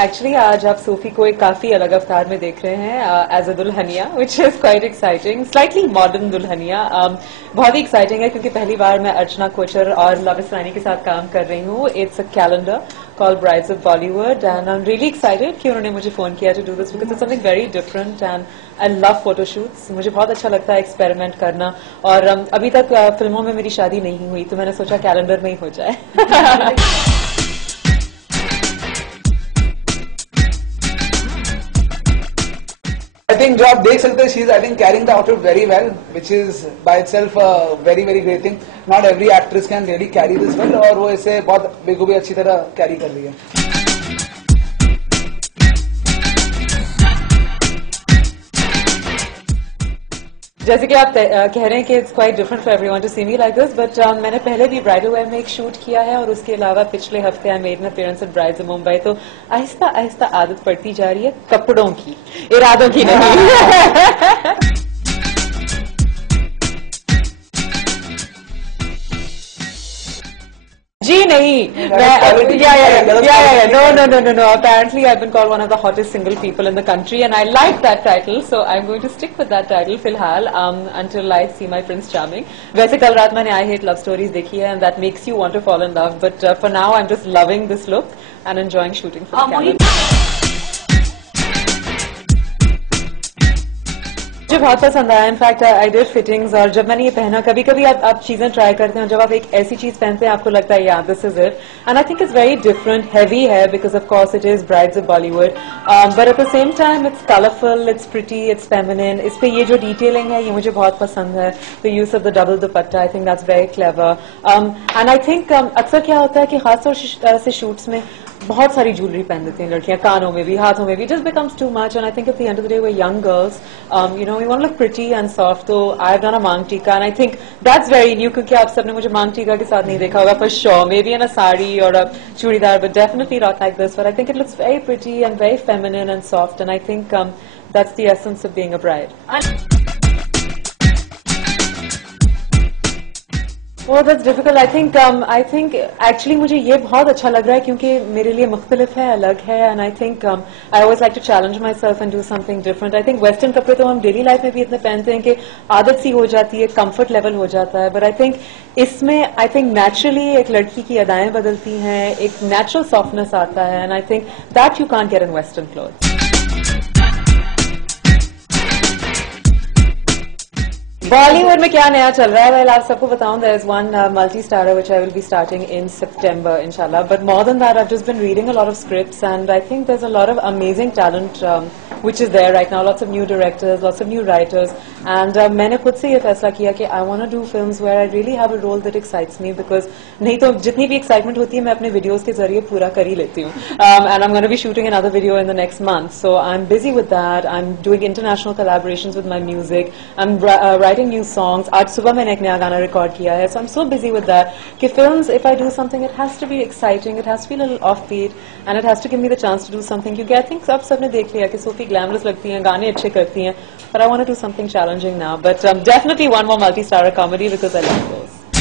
एक्चुअली आज आप सोफी को एक काफी अलग अवतार में देख रहे हैं as a dulhania, which is quite exciting, slightly modern dulhania. बहुत ही एक्साइटिंग है क्योंकि पहली बार मैं अर्चना कोचर और लव इस्लानी के साथ काम कर रही हूँ। It's a calendar called brides of Bollywood and I am really excited कि उन्होंने मुझे फोन किया to do this because it's something very different and I love photoshoots. मुझे बहुत अच्छा लगता है एक्सपेरिमेंट करना और अभी तक फिल्मों में मेरी शादी नहीं हुई तो मैंने सोचा कैलेंडर में ही हो जाए। I think जो आप देख सकते हैं, she is I think carrying the outfit very well, which is by itself a very very great thing. Not every actress can really carry this well, और वो इसे बहुत बेखूबी अच्छी तरह कैरी कर रही है। जैसे कि आप कह रहे हैं कि it's quite different for everyone to see me like this, but मैंने पहले भी ब्राइडल वेयर में एक शूट किया है और उसके अलावा पिछले हफ्ते I made an appearance at brides in Mumbai. तो आहिस्ता आहिस्ता आदत पड़ती जा रही है कपड़ों की, इरादों की नहीं। जी नहीं, no. Apparently, I've been called one of the hottest single people in the country, and I like that title, so I'm going to stick with that title फिलहाल until I see my Prince Charming. वैसे कल रात मैंने I Hate Love Stories देखी है, and that makes you want to fall in love. But for now, I'm just loving this look and enjoying shooting for the camera. मुझे बहुत पसंद आया। इनफैक्ट आई डिड फिटिंग्स और जब मैंने ये पहना, कभी कभी आप चीजें ट्राई करते हैं, जब आप एक ऐसी चीज पहनते हैं आपको लगता है यार this is it, and I think it's very different, heavy है because of course it is brides of Bollywood, but at the same time it's colourful, it's pretty, it's feminine. इस पे ये जो डिटेलिंग है ये मुझे बहुत पसंद है। The use of the double dupatta, I think that's very clever and I think अक्सर क्या होता है कि खासतौर से शूट्स में बहुत सारी ज्वेलरी पहन देती हैं लड़कियां, कानों में भी, हाथों में भी, just becomes too much and I think at the end of the day we young girls we want look pretty and soft. तो I have done a maang tikka and I think that's very new, क्योंकि आप सबने मुझे मांग टीका के साथ नहीं देखा होगा for sure, maybe in a sari और a churidar, but definitely not like this, but I think it looks very pretty and very feminine and soft and I think that's the essence of being a bride. Well, that's difficult. I think actually मुझे ये बहुत अच्छा लग रहा है क्योंकि मेरे लिए मुख्तलिफ है, अलग है, and I think I always like to challenge myself and do something different. I think Western कपड़े तो हम डेली लाइफ में भी इतने पहनते हैं कि आदत सी हो जाती है, comfort level हो जाता है, but I think इसमें I think naturally एक लड़की की अदाएं बदलती हैं, एक natural softness आता है, and I think that you can't get in Western clothes. Bollywood में क्या नया चल रहा है? वेल, आप सबको बताऊं, there is one multi starrer which I will be starting in September इंशाल्लाह, but more than that I have just been reading a lot of scripts and I think there is a lot of amazing talent which is there right now, lots of new directors, lots of new writers, and मैंने खुद से ये फैसला किया कि I want to do films where I really have a role that excites me, because नहीं तो जितनी भी excitement होती है मैं अपने videos के जरिए पूरा कर ही लेती हूँ, and I'm going to be shooting another video in the next month, so I'm busy with that. I'm doing international collaborations with my music, I'm writing new songs. आज सुबह मैंने एक नया गाना record किया है, so I'm so busy with that कि films, if I do something, it has to be exciting, it has to be a little offbeat, and it has to give me the chance to do something, क्योंकि I think सबने देख लिया कि Sophie glamorous लगती हैं, गाने अच्छे करती हैं, but I want to do something challenging now. But definitely one more multi-starrer comedy because I love those.